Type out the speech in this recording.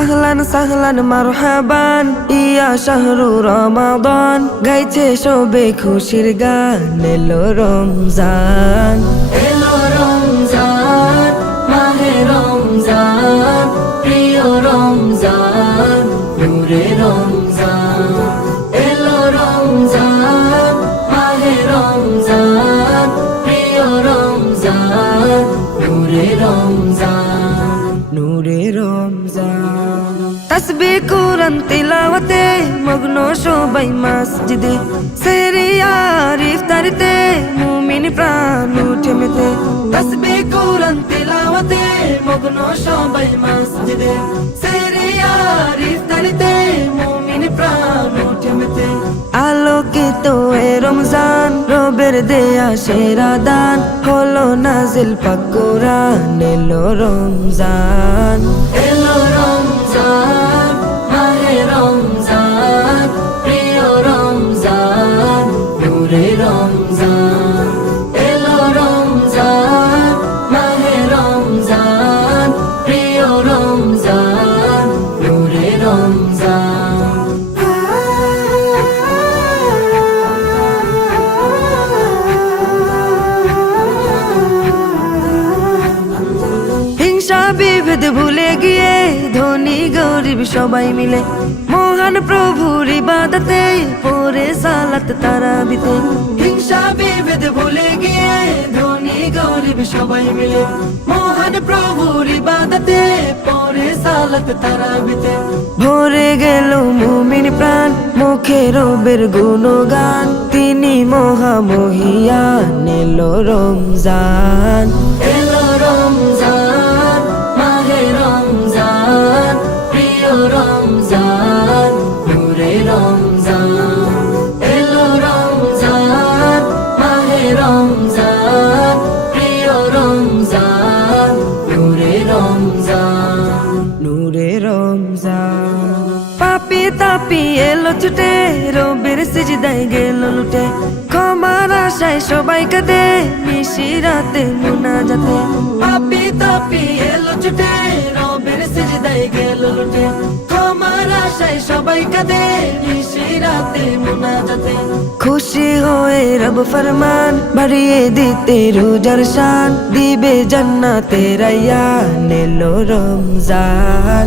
আহলান সাহলান মারহাবান ইয়া শাহরু রমাদান, গাইছে সবে খুশির গান। এলো রমজান, এলো রমজান, মাহে রমজান, প্রিয় রমজান, নূরে রমজান। এলো রমজান, মাহে রমজান, প্রিয় রমজান, নূরে রমজান, নূরে রমজান। তাসবিহ কুরআন তিলাওয়াতে মগ্ন সবাই মসজিদে, সেহরি আর ইফতারিতে মুমিন প্রাণ উঠে মেতে। তাসবিহ কুরআন তিলাওয়াতে মগ্ন সবাই মসজিদে, সেহরি আর ইফতারিতে মুমিন প্রাণ উঠে মেতে। আলোকিত এ রমজান, রবের দেয়া সেরা দান, হলো নাজিল পাক কুরআন। এলো রমজান, এলো রমজান, মাহে রমজান, প্রিয় রমজান, নূরে রমজান। এলো রমজান, মাহে রমজান, প্রিয় রমজান, নূরে রমজান। হিংসা বিভেদ ভুলে গিয়ে ধনী গরিব সবাই মিলে মহান প্রভুর ইবাদতে পড়ে সালাত তারাবিতে। হিংসা বিভেদ ভুলে গিয়ে ধনী গরিব সবাই মিলে মহান প্রভুর ইবাদতে পড়ে সালাত তারাবিতে। ভরে গেল মুমিন প্রাণ, মুখে রবের গুণগান, তিনি মহামহিয়ান। এলো রমজান, এলো রমজান, মাহে রমজান, প্রিয় রমজান, নূরে রমজান। এলো রমজান, মাহে রমজান, প্রিয় রমজান, নূরে রমজান, নূরে রমজান। পাপি তাপি এলো ছুটে, রবের সিজদায় গেল লুটে, ক্ষমার আশায় সবাই কাঁদে নিশিরাতে মুনাজাতে। পাপি তাপি এলো ছুটে, রবের সিজদায় গেল লুটে, ক্ষমার আশায় সবাই কাঁদে নিশিরাতে মুনাজাতে। খুশি হয়ে রব ফরমান বাড়িয়ে দিতে রোজার শান, দিবে জান্নাতের রায়্যান। এলো রমজান,